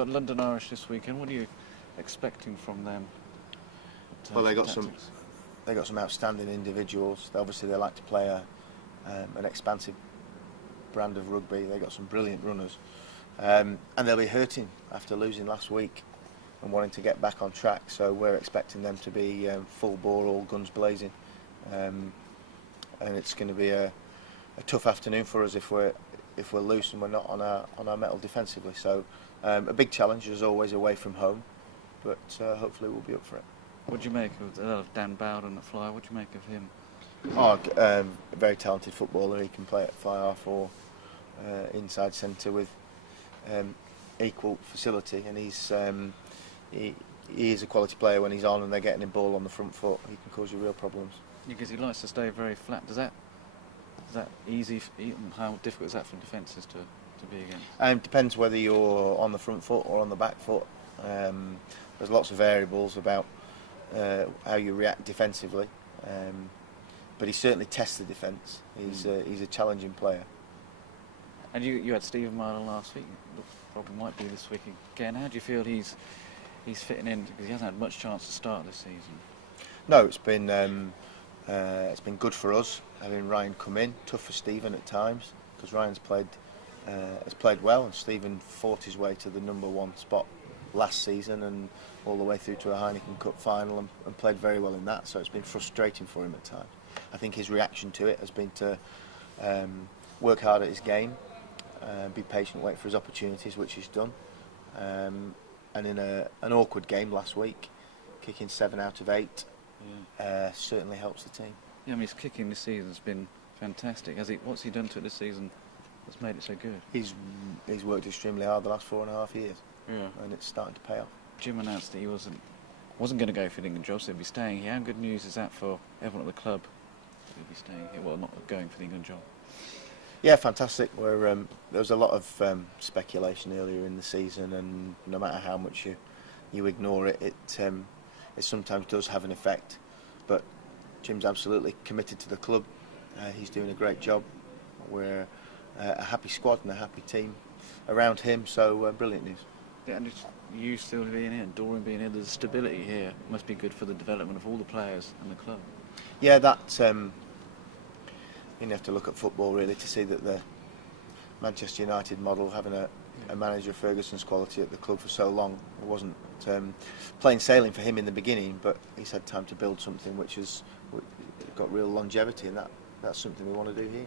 Got London Irish this weekend. What are you expecting from them? Well, they got some outstanding individuals. Obviously, they like to play an expansive brand of rugby. They got some brilliant runners, and they'll be hurting after losing last week and wanting to get back on track. So we're expecting them to be full bore, all guns blazing, and it's going to be a tough afternoon for us if we're loose and we're not on our mettle defensively. So a big challenge as always away from home, but hopefully we'll be up for it. What do you make of Dan Bowden at fly? What do you make of him? A very talented footballer. He can play at fly half or inside centre with equal facility, and he is a quality player when he's on and they're getting him ball on the front foot. He can cause you real problems. Because he likes to stay very flat. Is that easy? How difficult is that for defences to be against? Depends whether you're on the front foot or on the back foot. There's lots of variables about how you react defensively, but he certainly tests the defence. He's a challenging player. And you had Stephen Mallinder last week. Probably might be this week again. How do you feel he's fitting in? Because he hasn't had much chance to start this season. No, it's been good for us having Ryan come in. Tough for Stephen at times because Ryan's has played well, and Stephen fought his way to the number one spot last season and all the way through to a Heineken Cup final and played very well in that. So it's been frustrating for him at times. I think his reaction to it has been to work hard at his game, be patient, wait for his opportunities, which he's done. And in an awkward game last week, kicking 7 out of 8 certainly helps the team. Yeah, I mean, his kicking this season has been fantastic. What's he done to it this season that's made it so good? He's worked extremely hard the last 4.5 years, and it's starting to pay off. Jim announced that he wasn't going to go for the England job, so he'll be staying here. How good news is that for everyone at the club? He'll be staying here, well, not going for the England job. Yeah, fantastic. There was a lot of speculation earlier in the season, and no matter how much you ignore it, it sometimes does have an effect. But Jim's absolutely committed to the club. He's doing a great job. We're a happy squad and a happy team around him, so brilliant news. Yeah, and it's you still being here and Dorian being here, the stability here must be good for the development of all the players and the club. Yeah, you have to look at football really to see that the Manchester United model, having a manager of Ferguson's quality at the club for so long, it wasn't plain sailing for him in the beginning, but he's had time to build something which has got real longevity, and that's something we want to do here.